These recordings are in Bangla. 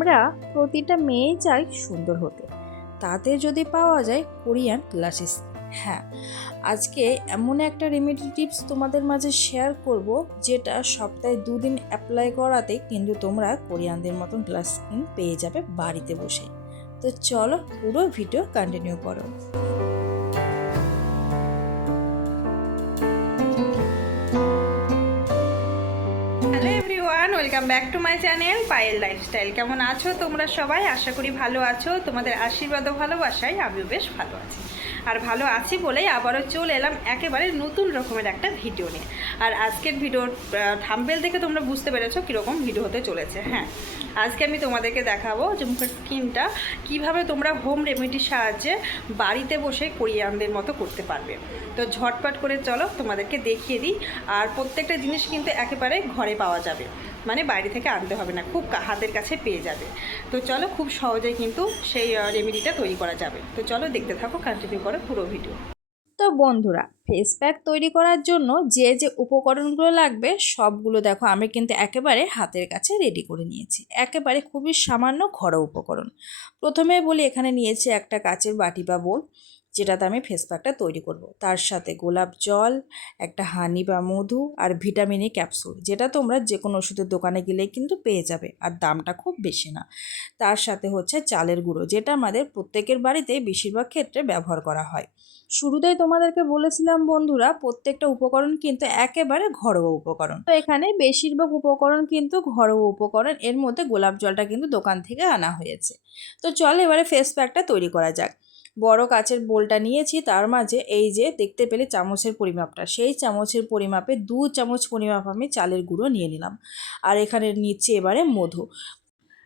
আমরা প্রতিটা মেয়েই চাই সুন্দর হতে। তাতে যদি পাওয়া যায় কোরিয়ান গ্লাসেস হ্যাঁ আজকে এমন একটা রেমেডি টিপস তোমাদের মাঝে শেয়ার করব যেটা সপ্তাহে দুদিন অ্যাপ্লাই করাতে কিন্তু তোমরা কোরিয়ানদের মতন গ্লাস স্কিন পেয়ে যাবে বাড়িতে বসে। তো চলো পুরো ভিডিও কন্টিনিউ করো। Welcome back to my channel Payel lifestyle কেমন আছো তোমরা সবাই? আশা করি ভালো আছো। তোমাদের আশীর্বাদ ও ভালোবাসায় আমিও বেশ ভালো আছি। আর ভালো আছি বলেই আবারও চলে এলাম একেবারে নতুন রকমের একটা ভিডিও নিয়ে। আর আজকের ভিডিওর থাম্বেল দেখে তোমরা বুঝতে পেরেছ কীরকম ভিডিও হতে চলেছে। হ্যাঁ আজকে আমি তোমাদেরকে দেখাবো যে মুখের স্কিনটা কীভাবে তোমরা হোম রেমেডির সাহায্যে বাড়িতে বসে কোরিয়ানদের মতো করতে পারবে। তো ঝটপট করে চলো তোমাদেরকে দেখিয়ে দিই। আর প্রত্যেকটা জিনিস কিন্তু একেবারে ঘরে পাওয়া যাবে। মানে বাইরে থেকে আনতে হবে না, খুব হাতের কাছে পেয়ে যাবে। তো চলো খুব সহজেই কিন্তু সেই রেমেডিটা তৈরি করা যাবে। তো চলো দেখতে থাকো কন্টিনিউ করো পুরো ভিডিও তো বন্ধুরা ফেস প্যাক তৈরি করার জন্য যে যে উপকরণগুলো লাগবে, সবগুলো দেখো, আমি কিন্তু একেবারে হাতের কাছে রেডি করে নিয়েছি। একেবারে খুবই সামান্য ঘরোয়া উপকরণ। প্রথমে বলি, এখানে নিয়েছি একটা কাচের বাটি বা বোল। যেটাতে আমি ফেস প্যাকটা তৈরি করব। তার সাথে গোলাপ জল, একটা হানি বা মধু আর ভিটামিন ই ক্যাপসুল যেটা তোমরা যে কোনো ওষুধের দোকানে গেলেই কিন্তু পেয়ে যাবে, আর দামটা খুব বেশি না। তার সাথে হচ্ছে চালের গুঁড়ো, যেটা আমাদের প্রত্যেকের বাড়িতে বেশিরভাগ ক্ষেত্রে ব্যবহার করা হয়। শুরুতেই তোমাদেরকে বলেছিলাম, বন্ধুরা, প্রত্যেকটা উপকরণ কিন্তু একেবারে ঘরোয়া উপকরণ। তো এখানে বেশিরভাগ উপকরণ কিন্তু ঘরোয়া উপকরণ, এর মধ্যে গোলাপ জলটা কিন্তু দোকান থেকে আনা হয়েছে। তো চল এবারে ফেস প্যাকটা তৈরি করা যাক। বড় কাচের বোলটা নিয়েছি, তার মাঝে এই যে দেখতে পেলে চামচের পরিমাপটা। সেই চামচের পরিমাপে দু চামচ পরিমাপ আমি চালের গুঁড়ো নিয়ে নিলাম। আর এখানে নিচ্ছি এবারে মধু।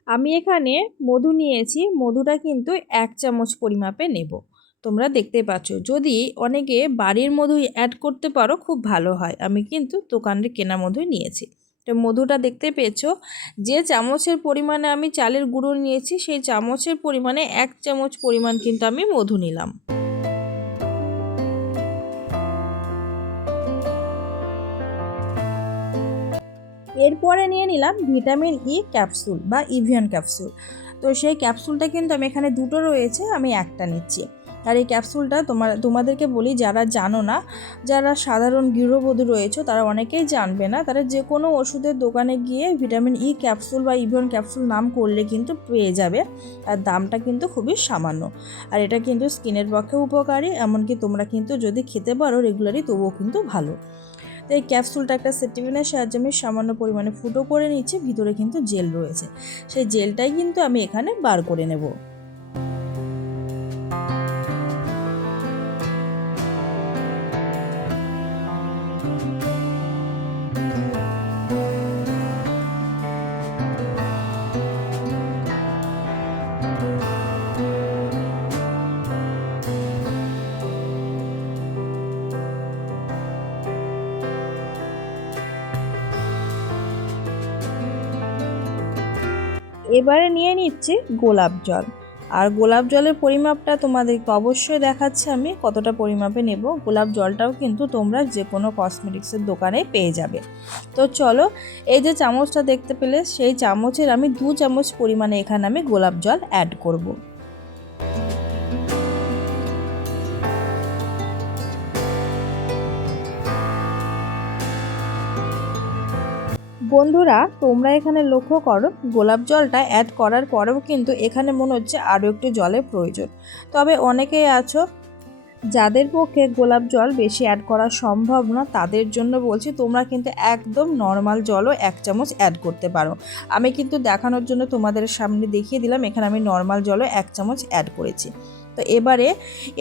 আমি এখানে মধু নিয়েছি, মধুটা কিন্তু এক চামচ পরিমাপে নেব। তোমরা দেখতে পাচ্ছ, যদি অনেকে বাড়ির মধু অ্যাড করতে পারো, খুব ভালো হয়। আমি কিন্তু দোকানের কেনা মধুই নিয়েছি। তো মধুটা দেখতে পেয়েছ? যে চামচের পরিমাণে আমি চালের গুঁড়ো নিয়েছি, সেই চামচের পরিমাণে এক চামচ পরিমাণ কিন্তু আমি মধু নিলাম। এরপরে নিয়ে নিলাম ভিটামিন ই ক্যাপসুল বা ইভিয়ান ক্যাপসুল। তো সেই ক্যাপসুলটা কিন্তু আমি এখানে দুটো রয়েছে, আমি একটা নিচ্ছি। আর এই ক্যাপসুলটা তোমার, তোমাদেরকে বলি যারা জানো না, যারা সাধারণ গৃহবধূ রয়েছে, তারা অনেকেই জানবে না। তারা যে কোনো ওষুধের দোকানে গিয়ে ভিটামিন ই ক্যাপসুল বা ইভিয়ন ক্যাপসুল নাম করলে কিন্তু পেয়ে যাবে। আর দামটা কিন্তু খুবই সামান্য। আর এটা কিন্তু স্কিনের পক্ষে উপকারী, এমনকি তোমরা কিন্তু যদি খেতে পারো রেগুলারই, তবুও কিন্তু ভালো। তো এই ক্যাপসুলটা একটা সেটিভিনের সাহায্যে আমি সামান্য পরিমাণে ফুটো করে নিচ্ছি, ভিতরে কিন্তু জেল রয়েছে। সেই জেলটাই কিন্তু আমি এখানে বার করে নেব। এবারে নিয়ে নিচ্ছি গোলাপ জল। আর গোলাপ জলের পরিমাপটা তোমাদেরকে অবশ্যই দেখাচ্ছি আমি, কতটা পরিমাপে নেব। গোলাপ জলটাও কিন্তু তোমরা যে কোনো কসমেটিক্সের দোকানে পেয়ে যাবে। তো চলো, এই যে চামচটা দেখতে পেলে, সেই চামচের আমি দু চামচ পরিমাণে এখানে আমি গোলাপ জল অ্যাড করব। বন্ধুরা, তোমরা এখানে লক্ষ্য করো, গোলাপ জলটা অ্যাড করার পরেও কিন্তু এখানে মনে হচ্ছে আরও একটু জলের প্রয়োজন। তবে অনেকেই আছো যাদের পক্ষে গোলাপ জল বেশি অ্যাড করা সম্ভব না, তাদের জন্য বলছি তোমরা কিন্তু একদম নর্মাল জলও এক চামচ অ্যাড করতে পারো। আমি কিন্তু দেখানোর জন্য তোমাদের সামনে দেখিয়ে দিলাম, এখানে আমি নর্মাল জলও এক চামচ অ্যাড করেছি। তো এবারে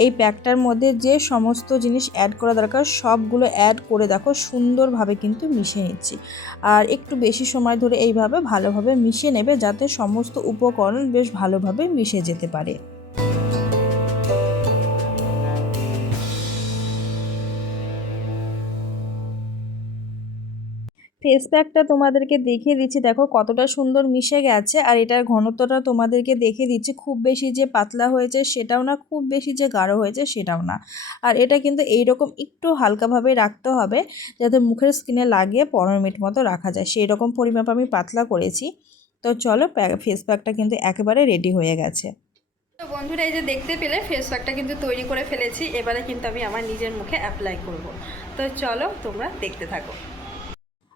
এই প্যাকটার মধ্যে যে সমস্ত জিনিস অ্যাড করা দরকার, সবগুলো অ্যাড করে দেখো, সুন্দরভাবে কিন্তু মিশে নিচ্ছি। আর একটু বেশি সময় ধরে এইভাবে ভালোভাবে মিশে নেবে, যাতে সমস্ত উপকরণ বেশ ভালোভাবে মিশে যেতে পারে। ফেস প্যাকটা তোমাদেরকে দেখিয়ে দিচ্ছি। দেখো কতটা সুন্দর মিশে গেছে আর এটার ঘনত্বটা তোমাদেরকে দেখিয়ে দিচ্ছি। খুব বেশি যে পাতলা হয়েছে সেটাও না, খুব বেশি যে গাঢ় হয়েছে সেটাও না। আর এটা কিন্তু এই রকম একটু হালকাভাবে রাখতে হবে যাতে মুখের স্কিনে লাগিয়ে পনেরো মিনিট মতো রাখা যায়। সেই রকম পরিমাপ আমি পাতলা করেছি। তো চলো ফেস প্যাকটা কিন্তু একেবারে রেডি হয়ে গেছে। তো বন্ধুরা, এই যে দেখতে পেলে ফেস প্যাকটা কিন্তু তৈরি করে ফেলেছি। এবারে কিন্তু আমি আমার নিজের মুখে অ্যাপ্লাই করব। তো চলো তোমরা দেখতে থাকো।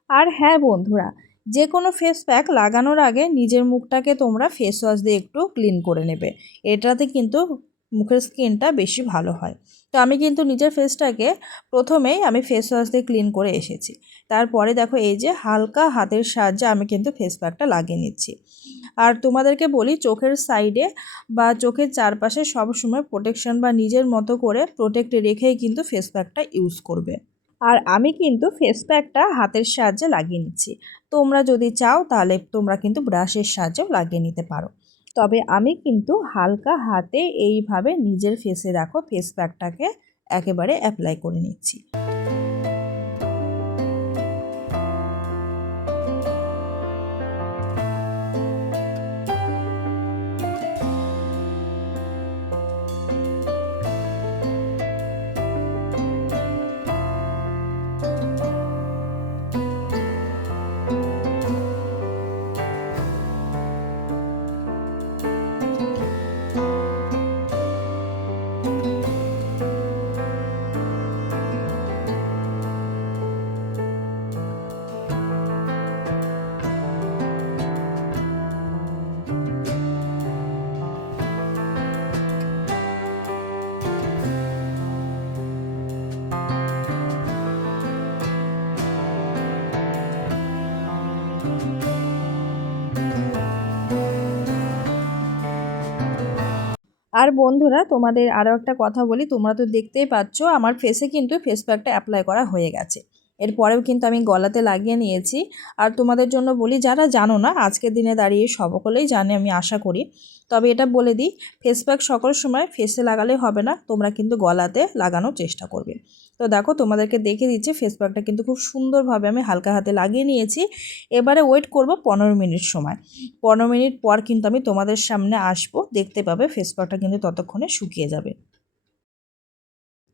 আর হ্যাঁ বন্ধুরা যে কোনো ফেস প্যাক লাগানোর আগে নিজের মুখটাকে তোমরা ফেস ওয়াশ দিয়ে একটু ক্লিন করে নেবে। এটাতে কিন্তু মুখের স্কিনটা বেশি ভালো হয়। তো আমি কিন্তু নিজের ফেসটাকে প্রথমেই আমি ফেস ওয়াশ দিয়ে ক্লিন করে এসেছি। তারপরে দেখো এই যে হালকা হাতের সাহায্যে আমি কিন্তু ফেস প্যাকটা লাগিয়ে নিচ্ছি। আর তোমাদেরকে বলি, চোখের সাইডে বা চোখের চারপাশে সবসময় প্রোটেকশন বা নিজের মতো করে প্রোটেক্ট রেখেই কিন্তু ফেস প্যাকটা ইউজ করবে। আর আমি কিন্তু ফেস প্যাকটা হাতের সাহায্যে লাগিয়ে নিচ্ছি। তোমরা যদি চাও তাহলে তোমরা কিন্তু ব্রাশের সাহায্যেও লাগিয়ে নিতে পারো। তবে আমি কিন্তু হালকা হাতে এইভাবে নিজের ফেসে দেখো ফেস প্যাকটাকে একেবারে অ্যাপ্লাই করে নিচ্ছি। আর বন্ধুরা, তোমাদের আরও একটা কথা বলি, তোমরা তো দেখতেই পাচ্ছ, আমার ফেসে কিন্তু ফেস প্যাকটা অ্যাপ্লাই করা হয়ে গেছে। এরপরেও কিন্তু আমি গলাতে লাগিয়ে নিয়েছি। আর তোমাদের জন্য বলি, যারা জানো না, আজকের দিনে দাঁড়িয়ে সকলেই জানে, আমি আশা করি। তবে এটা বলে দিই ফেস প্যাক সকল সময় ফেসে লাগালে হবে না, তোমরা কিন্তু গলাতে লাগানোর চেষ্টা করবে। তো দেখো, তোমাদেরকে দেখে দিচ্ছি ফেস প্যাকটা কিন্তু খুব সুন্দরভাবে আমি হালকা হাতে লাগিয়ে নিয়েছি। এবারে ওয়েট করব পনেরো মিনিট সময়। পনেরো মিনিট পর কিন্তু আমি তোমাদের সামনে আসব, দেখতে পাবে ফেস প্যাকটা কিন্তু ততক্ষণে শুকিয়ে যাবে।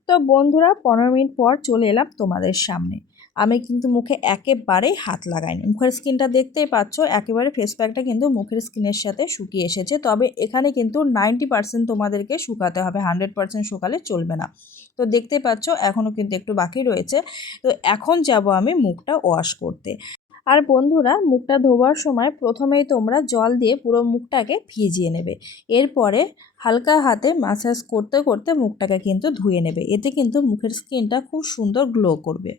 তো বন্ধুরা, পনেরো মিনিট পর চলে এলাম তোমাদের সামনে। আমি কিন্তু মুখে একেবারেই হাত লাগাইনি। মুখের স্কিনটা দেখতেই পাচ্ছ, একেবারে ফেস প্যাকটা কিন্তু মুখের স্কিনের সাথে শুকিয়ে এসেছে। তবে এখানে কিন্তু নাইনটি পার্সেন্ট তোমাদেরকে শুকাতে হবে হান্ড্রেড পার্সেন্ট শুকালে চলবে না। তো দেখতে পাচ্ছ এখনও কিন্তু একটু বাকি রয়েছে। তো এখন যাব আমি মুখটা ওয়াশ করতে। আর বন্ধুরা, মুখটা ধোবার সময় প্রথমেই তোমরা জল দিয়ে পুরো মুখটাকে ভিজিয়ে নেবে। এরপরে হালকা হাতে মাসাজ করতে করতে মুখটাকে কিন্তু ধুয়ে নেবে। এতে কিন্তু মুখের স্কিনটা খুব সুন্দর গ্লো করবে।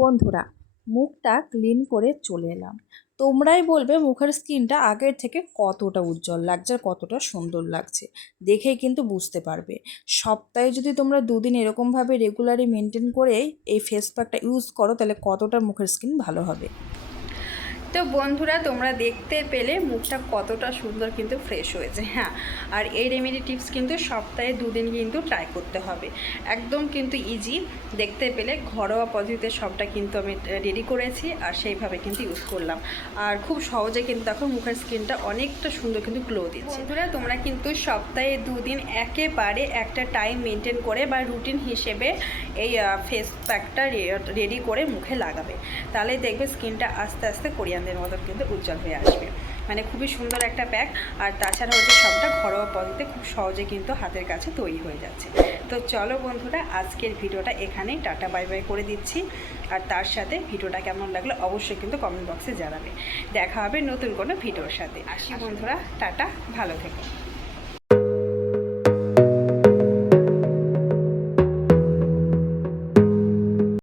বন্ধুরা, মুখটা ক্লিন করে চলে এলাম। তোমরাই বলবে মুখের স্কিনটা আগের থেকে কতটা উজ্জ্বল লাগছে আর কতটা সুন্দর লাগছে। দেখেই কিন্তু বুঝতে পারবে। সপ্তাহে যদি তোমরা দুদিন এরকমভাবে রেগুলারই মেনটেন করে এই ফেস প্যাকটা ইউজ করো, তাহলে কতটা মুখের স্কিন ভালো হবে? তো বন্ধুরা, তোমরা দেখতে পেলে মুখটা কতটা সুন্দর কিন্তু ফ্রেশ হয়েছে হ্যাঁ। আর এই রেমেডি টিপস কিন্তু সপ্তাহে দুদিন কিন্তু ট্রাই করতে হবে। একদম কিন্তু ইজি দেখতে পেলে ঘরোয়া পদ্ধতিতে সবটা কিন্তু আমি রেডি করেছি আর সেইভাবে কিন্তু ইউজ করলাম। আর খুব সহজে কিন্তু এখন মুখের স্কিনটা অনেকটা সুন্দর কিন্তু গ্লো দিচ্ছে। বন্ধুরা, তোমরা কিন্তু সপ্তাহে দুদিন একেবারে একটা টাইম মেনটেন করে বা রুটিন হিসেবে এই ফেস প্যাকটা রেডি করে মুখে লাগাবে। তাহলে দেখবে স্কিনটা আস্তে আস্তে কোরিয়ানদের মতো কিন্তু উজ্জ্বল হয়ে আসবে। মানে খুবই সুন্দর একটা প্যাক আর তাছাড়া হচ্ছে সবটা ঘরোয়া পদ্ধতিতে খুব সহজে কিন্তু হাতের কাছে তৈরি হয়ে যাচ্ছে। তো চলো বন্ধুরা, আজকের ভিডিওটা এখানেই টাটা, বাই বাই করে দিচ্ছি। আর তার সাথে ভিডিওটা কেমন লাগল অবশ্যই কিন্তু কমেন্ট বক্সে জানাবে। দেখা হবে নতুন কোনো ভিডিওর সাথে। আসি বন্ধুরা, টাটা, ভালো থেকো।